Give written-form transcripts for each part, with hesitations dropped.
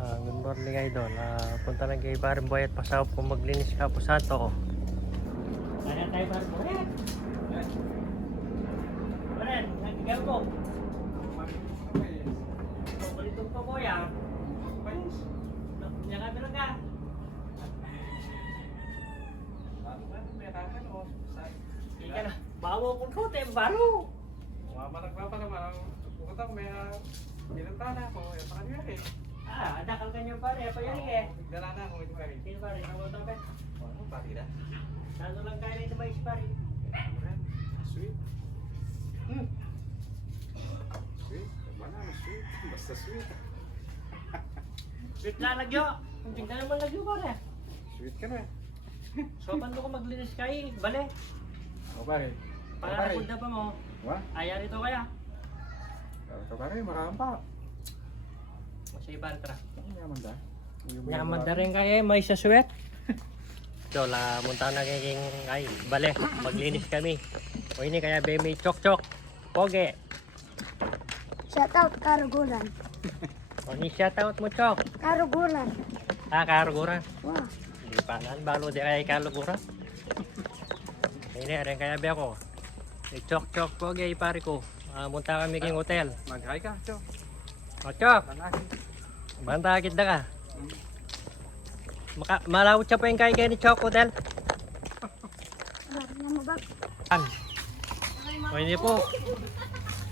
Good morning idol. Punta lang kay Baring Boy at pasahop kung maglinis ka po sa to. Kaya tayo Baring Boy. Baring, nagkigaw ko. Balitong ko kuya. Niya kami lang ka. Ika na. Bawa ko ko tayo balo. Mamanag pa naman. Pupunta ko may pinuntahan ako. Yung pakanya eh. Adakal ka niyo pare. Apa yan eh? Dala na ako ito pare. Sino pare? Ang utang ka? Ano pare na? Saan lang kaya na ito ba pare? Sweet. Sweet. Mana sweet. Basta sweet. Sweet na lagyo. Kung tingnan naman lagyo pare. Sweet ka na. So, paano ko maglinis kayo? Bale. O pare. Para napunta pa mo. Wah? Ayaw rito kaya. Ito pare, marami pa. Sige pare, tara. Nyaman da. Nyaman da rin kayo, may saswet. So, munta na kayong ay, bale, maglinis kami. O ini kaya be may chok-chok. Poge. Shoutout Karugulan. O ni shoutout mo chok. Karugulan. Karuguran. Wah. Di pa nan, balo di kaya karuguran. Ini rin kaya be ako. May chok-chok poge pare ko. Munta kami kayong hotel. Mag-hi ka, Cho. O chok, Tanaki. banta kita ka. Malawot siya po yung kaya ni Chok Hotel. O hindi po.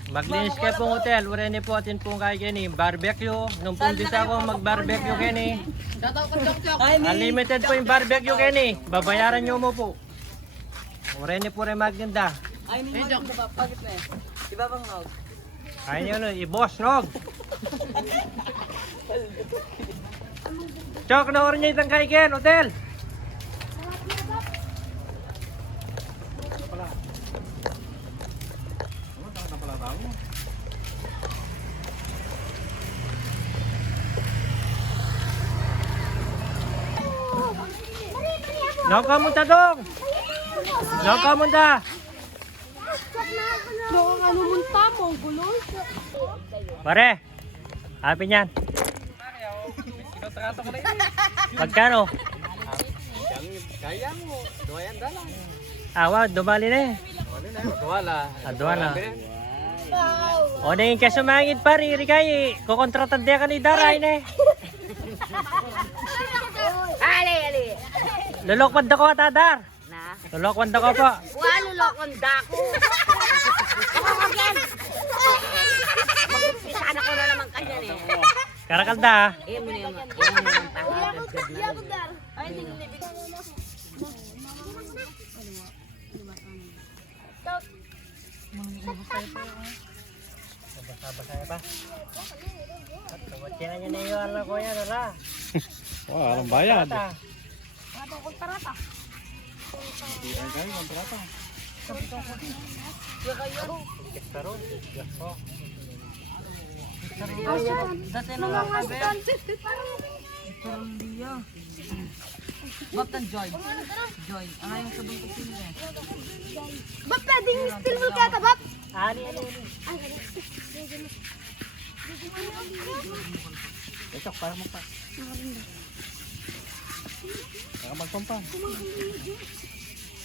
Maglinis kayo pong hotel. Wala ni po atin pong kaya ni barbecue. Nung pundit ako mag-barbecue kayo ni. Unlimited po yung barbecue kayo ni. Babayaran nyo mo po. Wala ni po rin maganda. Ay, hindi mo ba? Pagit na eh. Iba bang nog? Kaya nyo no, i-boss nog. Chok, na orin niya itang kaya hotel. Ano na pala tao? Nakamunta dong. Nakamunta. Ano munta mo, gulo? Pare, happy niyan. Kinotrato ko na yun. Magkano? Kaya mo. Doyan dala. Awa, dumali na eh. Wala na. Wala. Adwala. O na yung kasumangit pare, Rikay. Kukontratan dia ka ni Daray na eh. Ali. Lulokwan da ko atadar. Na? Lulokwan da ko po. Walo lokon dako. Mag-umpisa na ko na naman kanya eh. Karakalda ha. Eh, mo naman. Eh, mo naman tagagad na. Ay, hindi libig. Basa-basa pa. At tumatya na niya na yung ala ko yan, ala. Wah, alam bayad. Kontrata. Hindi rin kayo, kontrata. Kestaron. Yaso. Dati na lang kabe. Dia. Baptan Joy. Joy. Ano yung sabong kasi niya? Bap, pwedeng still will kaya ka, Bap? Ani. Ito, para mo pa. Saka magpampan.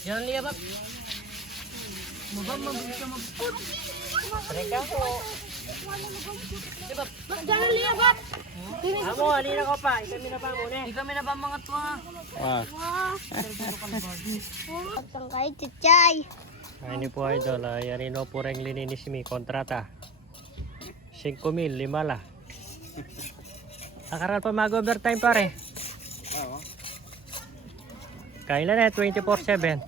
Yan liya ba? Mabang ka mag-put. Sarika ko. Diyan liya, Bap? Amo, alina ko pa. Ikami na pa muna. Hindi kami na ba mga tuwa? Wah. Ang kahit chichay. Ay ni po idol, yarino po rin lininis mi kontrata. 5,000, 5 la. Akaral pa mag-overtime pare. Wow. Kailan na 24/7.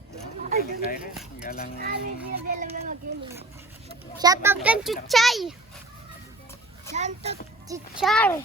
Kaya rin. Galang. Shoutout kan chichay. Shoutout chichay.